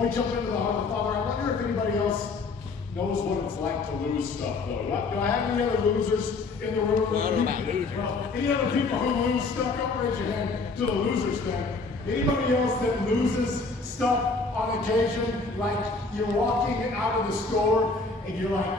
We jump into the heart of the Father. I wonder if anybody else knows what it's like to lose stuff, though. Do I have any other losers in the room? I don't know about losers. Well, any other people who lose stuff? Don't raise your hand to the losers thing. Anybody else that loses stuff on occasion? Like you're walking out of the store and you're like,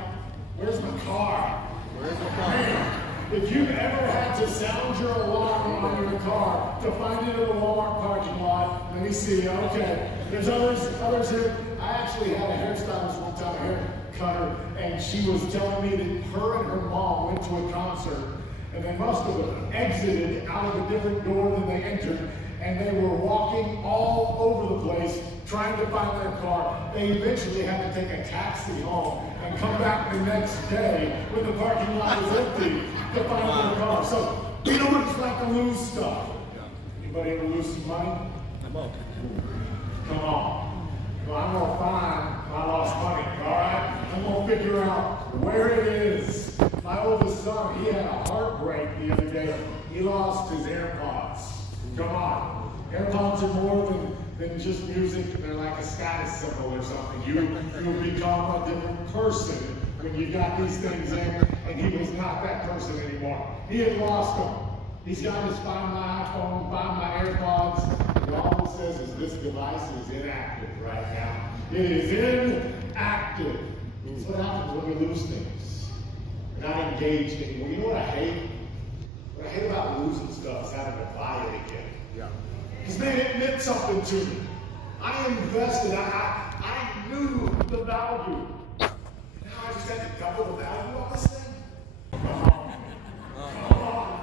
where's my car? Where's the car? Man, if you've ever had to sound your alarm on your car to find it in the Walmart parking lot, let me see, okay. There's others here. I actually had a hairstylist one time, a hair cutter, and she was telling me that her and her mom went to a concert, and they must have exited out of a different door than they entered, and they were walking all over the place trying to find their car. They eventually had to take a taxi home and come back the next day when the parking lot was empty to find their car. So, you know what it's like to lose stuff? Anybody ever lose some money? I'm okay. Come on. Well, I'm going to find my lost money, all right? I'm going to figure out where it is. My oldest son, he had a heartbreak the other day. He lost his AirPods. Come on. AirPods are more than just music. They're like a status symbol or something. You become a different person when you got these things in, and he was not that person anymore. He had lost them. He's got his Find My iPhone, Find My AirPods, and all it says is this device is inactive right now. It is inactive. That's what happens when we lose things. We're not engaged anymore. You know what I hate? What I hate about losing stuff is having to buy it again. Yeah. Because man, it meant something to me. I invested. I knew the value. Now I just had to double the value on this thing. Come on. Come on.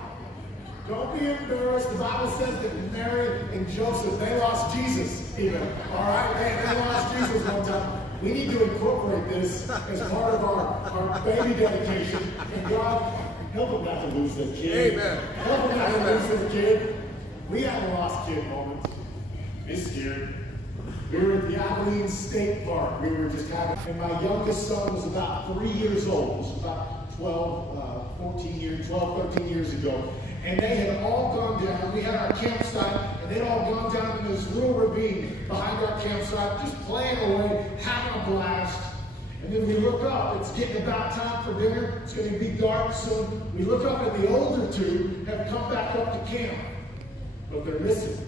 Don't be embarrassed. The Bible says that Mary and Joseph, they lost Jesus even. All right? They lost Jesus one time. We need to incorporate this as part of our baby dedication. And God, help them not to lose their kid. Amen. Help them not to lose their kid. We had a lost kid moment this year. We were at the Abilene State Park. We were just having, and my youngest son was about 3 years old. It was about 12, 13 years ago. And they had all gone down. We had our campsite, and they'd all gone down in this little ravine behind our campsite, just playing away, having a blast. And then we look up. It's getting about time for dinner. It's going to be dark soon. We look up, and the older two have come back up to camp. But they're missing.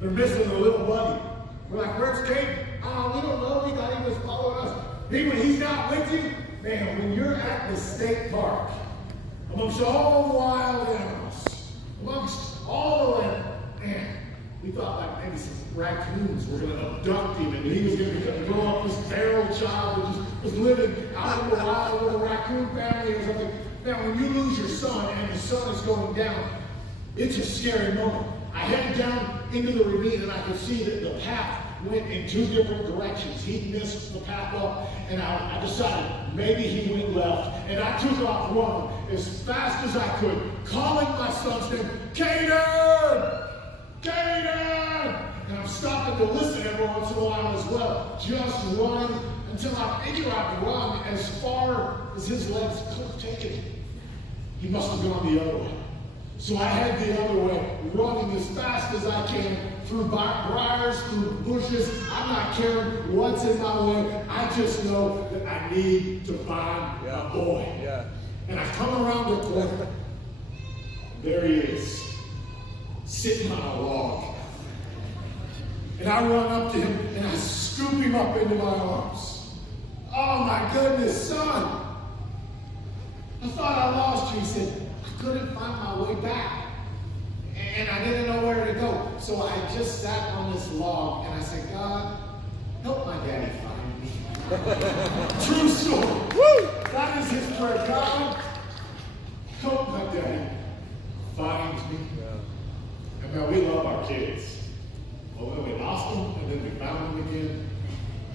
They're missing the little buddy. We're like, where's Caden? We don't know. We thought he was following us. When he's not with you, man, when you're at the state park, amongst all the wild animals, amongst all the land, man, we thought like maybe some raccoons were going to abduct him, and he was going to grow up this feral child that just was living out in the wild with a raccoon family or something. Now, when you lose your son and the sun is going down, it's a scary moment. I headed down into the ravine, and I could see that the path went in two different directions. He missed the path up, and I decided maybe he went left, and I took off running as fast as I could, calling my son's name, Caden! Caden! And I'm stopping to listen every once in a while as well, just running until I figure I've run as far as his legs could take it. He must have gone the other way. So I head the other way, running as fast as I can through briars, through bushes. I'm not caring what's in my way. I just know that I need to find my boy. Yeah. And I come around the corner. There he is, sitting on a log. And I run up to him and I scoop him up into my arms. Oh my goodness, son! I thought I lost you. He said, I couldn't find my way back. And I didn't know where to go. So I just sat on this log and I said, God, help my daddy find me. True story. Woo! That is his prayer. God, help my daddy find me. Yeah. And now we love our kids. Well, when we lost them and then we found them again,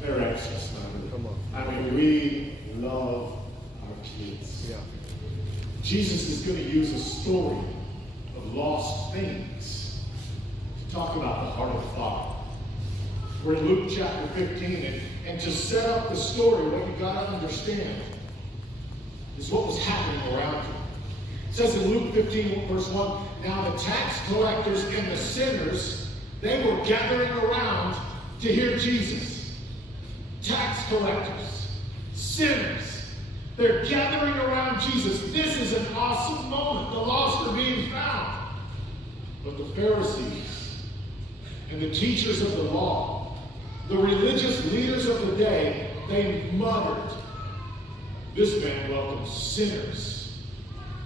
they're extra special. Come on. I mean, we love our kids. Yeah. Jesus is going to use a story of lost things to talk about the heart of the Father. We're in Luke chapter 15, and to set up the story, what you've got to understand is what was happening around him. It says in Luke 15, verse 1, now the tax collectors and the sinners, they were gathering around to hear Jesus. collectors, sinners. They're gathering around Jesus. This is an awesome moment. The lost are being found. But the Pharisees and the teachers of the law, the religious leaders of the day, they muttered, "This man welcomes sinners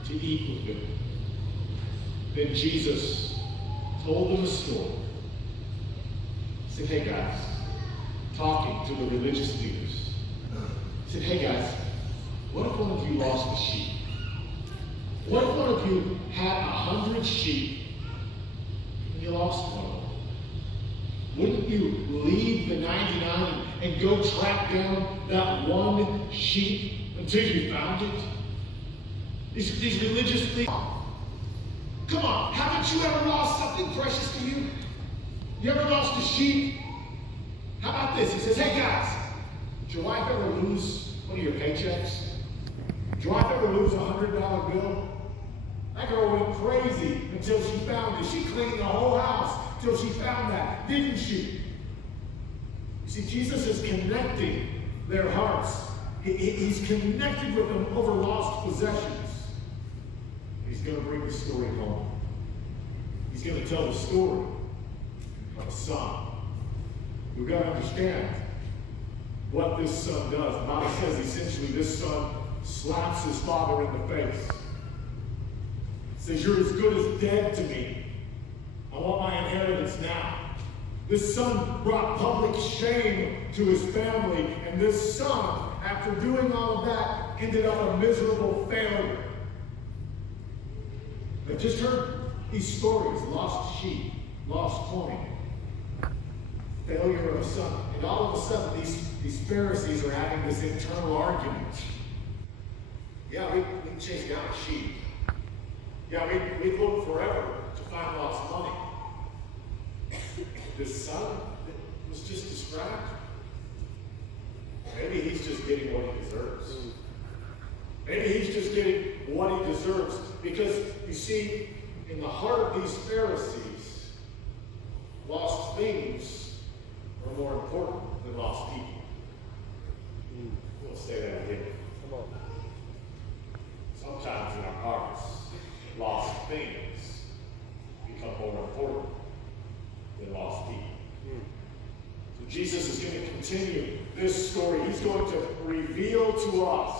to eat with him." Then Jesus told them a story. He said, "Hey guys," talking to the religious leaders. He said, "Hey guys, what if one of you lost a sheep? What if one of you had 100 sheep and you lost one? Wouldn't you leave the 99 and go track down that one sheep until you found it?" These religious leaders, come on, haven't you ever lost something precious to you? You ever lost a sheep? How about this? He says, "Hey guys, did your wife ever lose one of your paychecks? Did your wife ever lose a $100 bill? That girl went crazy until she found it. She cleaned the whole house until she found that, didn't she?" You see, Jesus is connecting their hearts. He's connected with them over lost possessions. He's going to bring the story home. He's going to tell the story of a son. We've got to understand what this son does. The Bible says essentially this son slaps his father in the face. Says, "You're as good as dead to me. I want my inheritance now." This son brought public shame to his family, and this son, after doing all of that, ended up a miserable failure. I just heard these stories: lost sheep, lost coin, failure of a son. And all of a sudden, these Pharisees are having this internal argument. Yeah, we chased down a sheep. Yeah, we looked forever to find lost money. This son was just distracted. Maybe he's just getting what he deserves. Maybe he's just getting what he deserves. Because, you see, in the heart of these Pharisees, lost things are more important than lost people. We'll say that again. Come on. Sometimes in our hearts, lost things become more important than lost people. So Jesus is going to continue this story. He's going to reveal to us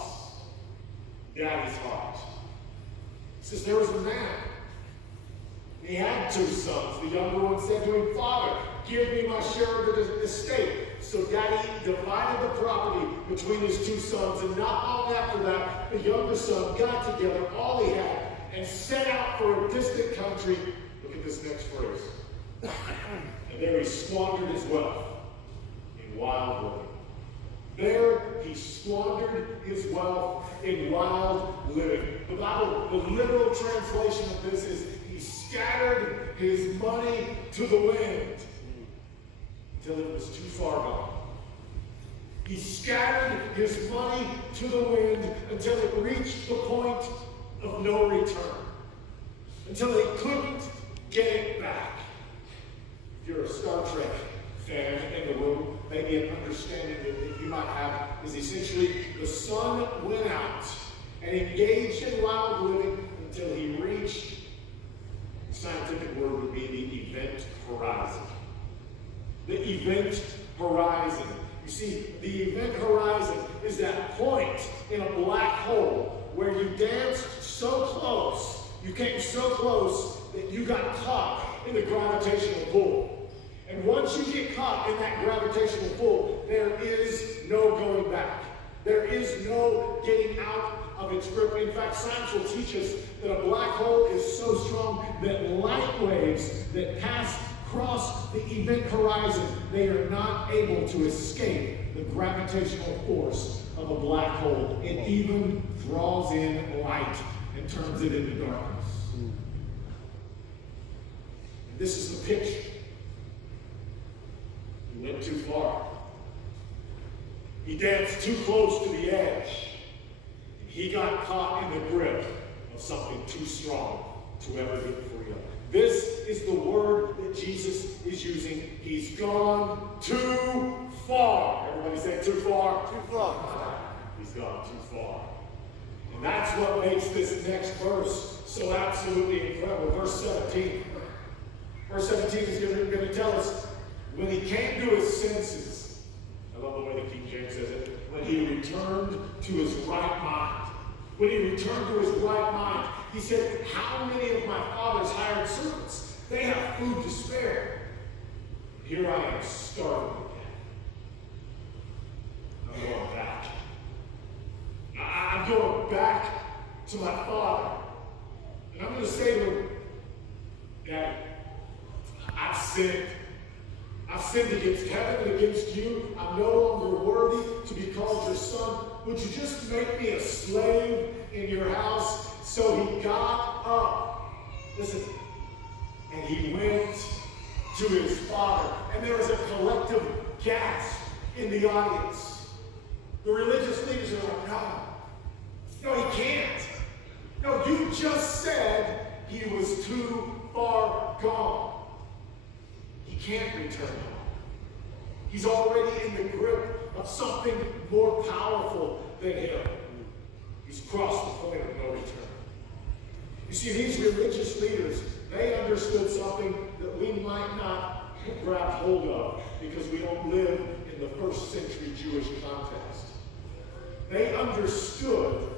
Daddy's heart. He says, there was a man. He had 2 sons. The younger one said to him, "Father, give me my share of the estate." So Daddy divided the property between his 2 sons. And not long after that, the younger son got together all he had and set out for a distant country. Look at this next phrase. And there he squandered his wealth in wild living. There he squandered his wealth in wild living. The Bible, the literal translation of this is he scattered his money to the wind until it was too far gone. He scattered his money to the wind until it reached the point of no return. Until he couldn't get it back. If you're a Star Trek fan in the room, maybe an understanding that you might have is essentially the sun went out and engaged in wild living until he reached, the scientific word would be the event horizon. The event horizon. You see, the event horizon is that point in a black hole where you danced so close, you came so close that you got caught in the gravitational pull. And once you get caught in that gravitational pull, there is no going back. There is no getting out of its grip. In fact, science will teach us that a black hole is so strong that light waves that cross the event horizon, they are not able to escape the gravitational force of a black hole. It even draws in light and turns it into darkness. And this is the picture. He went too far. He danced too close to the edge. And he got caught in the grip of something too strong to ever get free of. This is the word that Jesus is using. He's gone too far. Everybody say say too far? Too far. He's gone too far. And that's what makes this next verse so absolutely incredible. Verse 17. Verse 17 is going to tell us when he came to his senses. I love the way the King James says it. When he returned to his right mind. When he returned to his right mind, he said, how many of my father's hired servants? They have food to spare. Here I am starving again. I'm going back. I'm going back to my father. And I'm going to say to him, Daddy, I've sinned. I've sinned against heaven and against you. I'm no longer worthy to be called your son. Would you just make me a slave in your house? So he got up. Listen. And he went to his father. And there was a collective gasp in the audience. The religious leaders are like, no, he can't. No, you just said he was too far gone. He can't return home. He's already in the grip of something more powerful than him. He's crossed the point of no return. You see, these religious leaders, they understood something that we might not grab hold of because we don't live in the first century Jewish context. They understood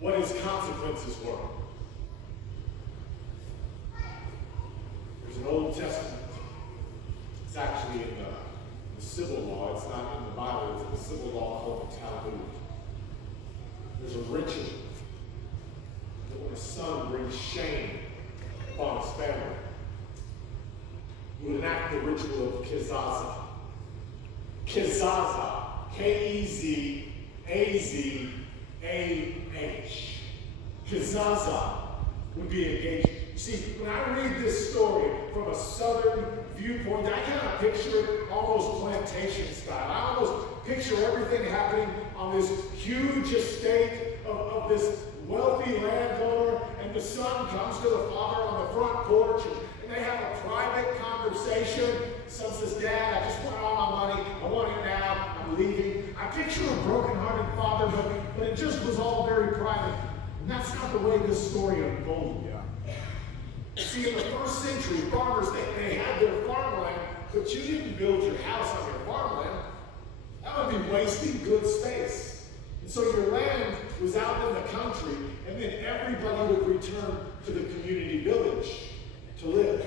what his consequences were. There's an Old Testament. It's actually in the civil law. It's not in the Bible. It's in the civil law called the Talmud. There's a ritual that when a son brings shame upon his family, you would enact the ritual of Kezaza. Kezaza. Kezaza. Kezaza would be engaged. You see, when I read this story from a southern viewpoint, I kind of picture it almost plantation style. I almost picture everything happening on this huge estate of this wealthy landowner, and the son comes to the father on the front porch, and they have a private conversation. The son says, Dad, I just want all my money. I want it now. I'm leaving. I picture a broken-hearted father, but it just was all very private. And that's not the way this story unfolded. See, in the first century, farmers, they had their farmland, but you didn't build your house on your farmland. That would be wasting good space. And so your land was out in the country, and then everybody would return to the community village to live.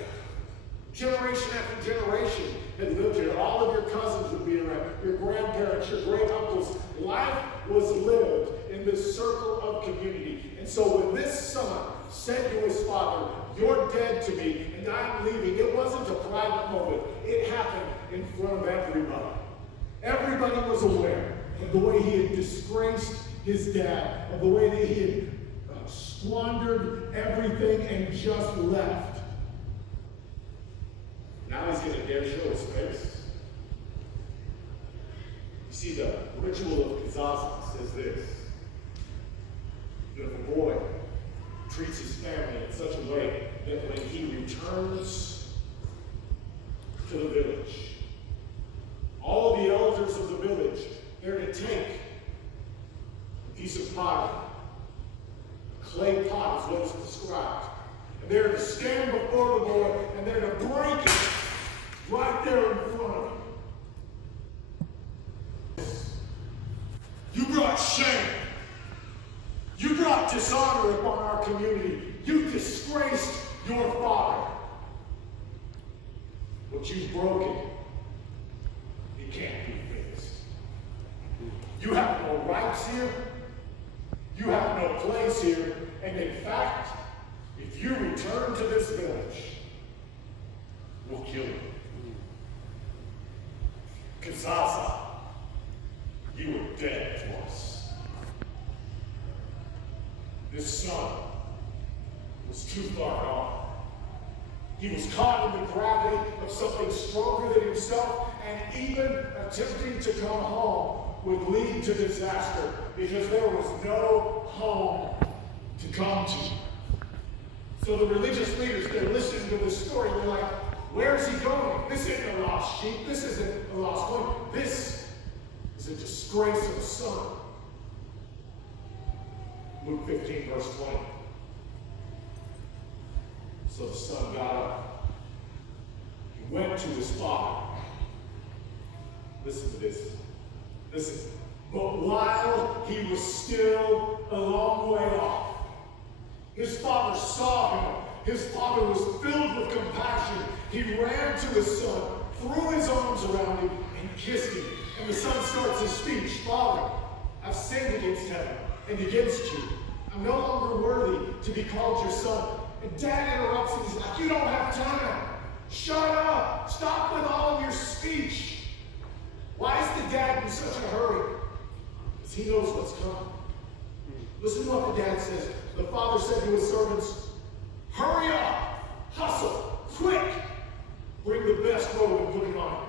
Generation after generation had lived here. All of your cousins would be around, your grandparents, your great uncles. Life was lived in this circle of community. And so when this son said to his father, you're dead to me, and I'm leaving, it wasn't a private moment. It happened in front of everybody. Everybody was aware of the way he had disgraced his dad, of the way that he had squandered everything and just left. Now he's going to dare show his face. You see, the ritual of Kezaza says this: that if a boy treats his family in such a way that when he returns to the village, all the elders of the village, they're to take a piece of pottery, a clay pot is what is prescribed, and they're to stand before the boy and they're to break it right there in front of him. You brought shame. You brought dishonor upon our community. You disgraced your father. What you've broken, it can't be fixed. You have no rights here. You have no place here. And in fact, if you return to this village, we'll kill you. Kezaza, you were dead to us. This son was too far gone. He was caught in the gravity of something stronger than himself, and even attempting to come home would lead to disaster because there was no home to come to. So the religious leaders, they're listening to this story, they're like, where's he going? This isn't a lost sheep. This isn't a lost coin. This is a disgrace of a son. Luke 15, verse 20. So the son got up. He went to his father. Listen to this. Listen. But while he was still a long way off, his father saw him. His father was filled with compassion. He ran to his son, threw his arms around him, and kissed him. And the son starts his speech. Father, I've sinned against heaven and against you. I'm no longer worthy to be called your son. And dad interrupts and he's like, you don't have time. Shut up. Stop with all of your speech. Why is the dad in such a hurry? Because he knows what's coming. Listen to what the dad says. The father said to his servants, hurry up, hustle, quick. Bring the best robe and put it on him.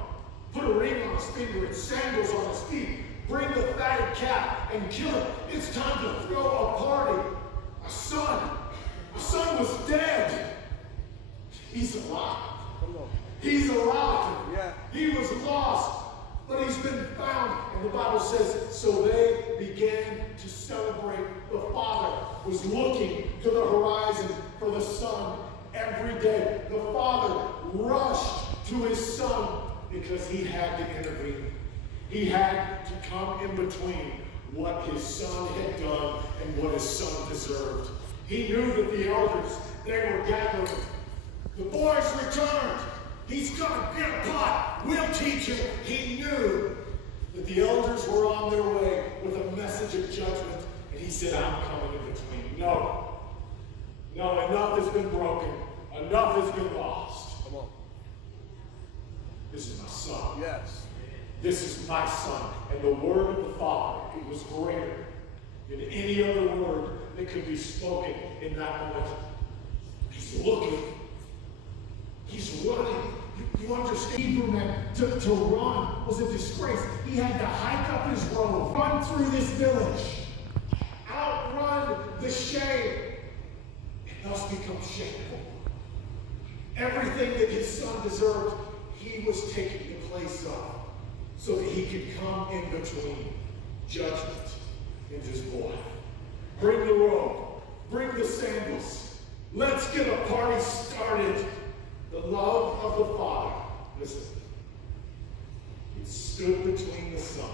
Put a ring on his finger and sandals on his feet. Bring the fatted calf and kill it. It's time to throw a party. My son was dead. He's alive. He's alive. Yeah. He was lost, but he's been found. And the Bible says, so they began to celebrate. The father was looking to the horizon for the son every day. The father rushed to his son because he had to intervene. He had to come in between what his son had done and what his son deserved. He knew that the elders, they were gathering. The boys returned. He's gonna get a pot. We'll teach him. He knew that the elders were on their way with a message of judgment. And he said, I'm coming in between. No, enough has been broken. Enough has been lost. Come on. This is my son. Yes. This is my son. And the word of the Father, it was greater than any other word that could be spoken in that moment. He's looking. He's running. You understand? Hebrew man, to run was a disgrace. He had to hike up his robe, run through this village, outrun the shame, and thus become shameful. Everything that his son deserved, he was taking the place of, so that he could come in between judgment and his boy. Bring the robe. Bring the sandals. Let's get a party started. The love of the Father. Listen. He stood between the Son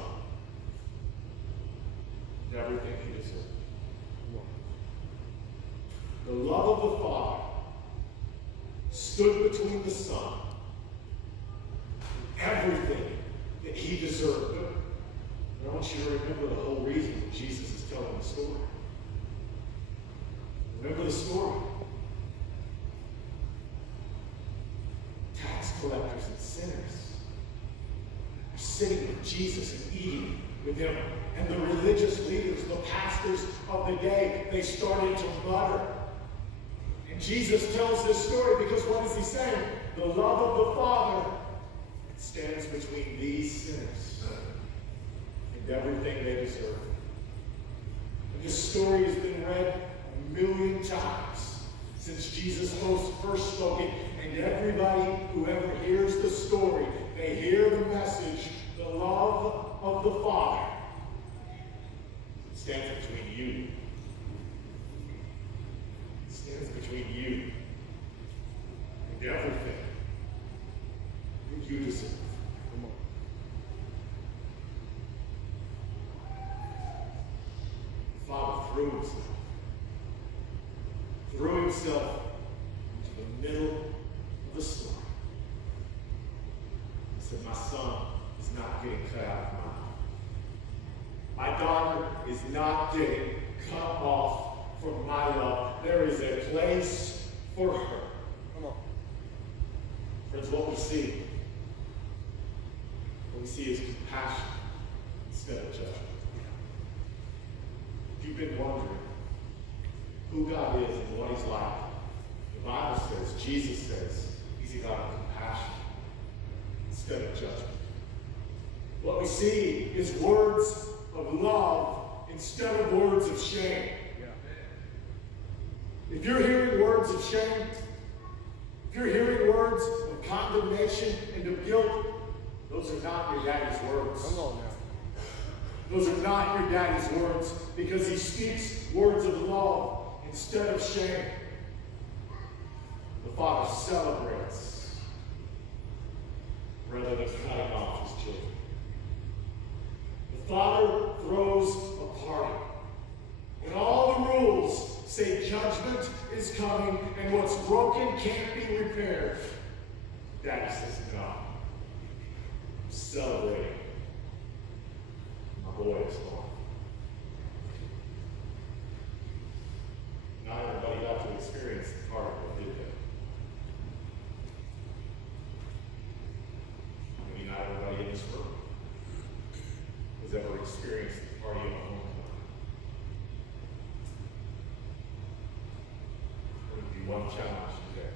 and everything he deserved. The love of the Father stood between the Son and everything that he deserved. And I want you to remember the whole reason that Jesus is telling the story. Remember the story. Tax collectors and sinners are sitting with Jesus and eating with him. And the religious leaders, the pastors of the day, they started to mutter. And Jesus tells this story because what is he saying? The love of the Father stands between these sinners and everything they deserve. And this story has been read 1,000,000 times since Jesus first spoke it. And everybody who ever hears the story, they hear the message, the love of the Father. It stands between you. It stands between you and everything that you deserve. Come on. The Father threw himself into the middle of the story. He said, my son is not getting cut out of my life. My daughter is not getting cut off from my love. There is a place for her. Come on. Friends, what we see is compassion instead of judgment. If you've been wondering who God is and what he's like, the Bible says, Jesus says, he's a God of compassion instead of judgment. What we see is words of love instead of words of shame. Yeah. If you're hearing words of shame, if you're hearing words of condemnation and of guilt, those are not your daddy's words. Come on now. Those are not your daddy's words, because he speaks words of love instead of shame. The Father celebrates rather than cutting off his children. The Father throws a party. And all the rules say judgment is coming and what's broken can't be repaired. Daddy says, no. I'm celebrating. My boy is born. Not everybody got to experience the party, did they? Maybe not everybody in this room has ever experienced the party of a homecoming. There would be one challenge today.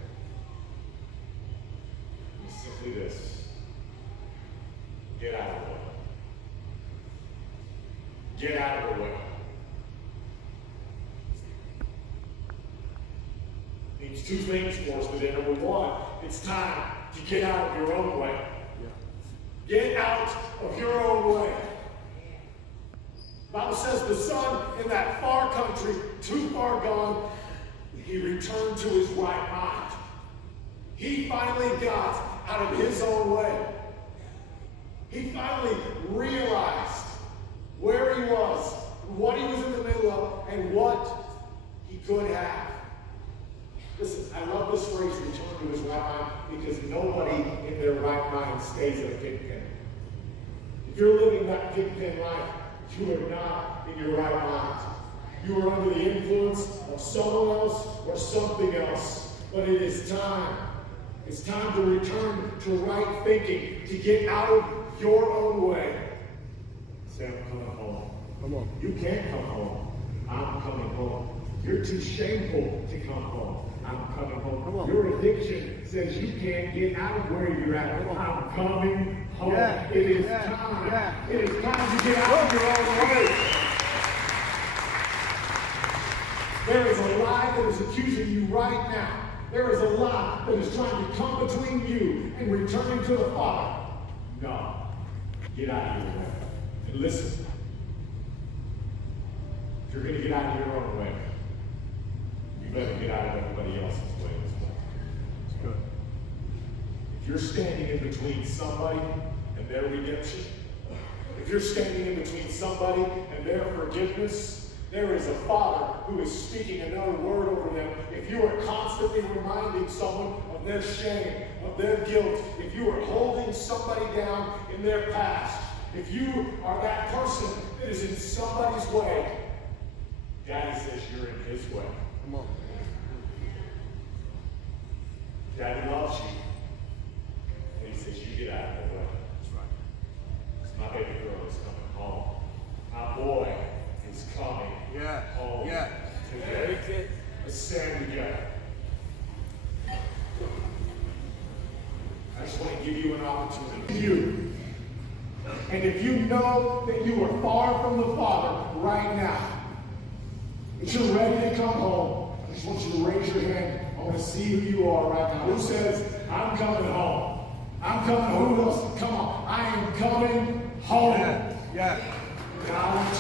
It's simply this. Get out of the way. Get out of the way. It means two things for us today. Number one, it's time to get out of your own way. Get out of your own way. The Bible says the son in that far country, too far gone, he returned to his right mind. He finally got out of his own way. He finally realized where he was, what he was in the middle of, and what he could have. Listen, I love this phrase, return to his right mind, because nobody in their right mind stays in a pig pen. If you're living that pig pen life, you are not in your right mind. You are under the influence of someone else or something else. But it is time. It's time to return to right thinking, to get out of your own way. Say, I'm coming home. Come on. You can't come home. I'm coming home. You're too shameful to come home. I'm coming home. Come on. Your addiction says you can't get out of where you're at. I'm coming home. Yeah. It is Yeah. time. Yeah. It is time to get out of your own way. There is a lie that is accusing you right now. There is a lie that is trying to come between you and returning to the Father. No. Get out of your way. And listen. If you're going to get out of your own way, you better get out of everybody else's way as well. That's good. If you're standing in between somebody and their redemption, if you're standing in between somebody and their forgiveness, there is a Father who is speaking another word over them. If you are constantly reminding someone of their shame, of their guilt, if you are holding somebody down in their past, if you are that person that is in somebody's way, Daddy says you're in his way. Come on. Daddy loves you. And he says you get out of the way. That's right. My baby girl is coming home. My boy is coming home today. Let's stand together. I just want to give you an opportunity. And if you know that you are far from the Father right now, that you're ready to come home, I just want you to raise your hand. I want to see who you are right now. Who says, I'm coming home? I'm coming home. Who else? Come on. I am coming home. Yeah. God, I want you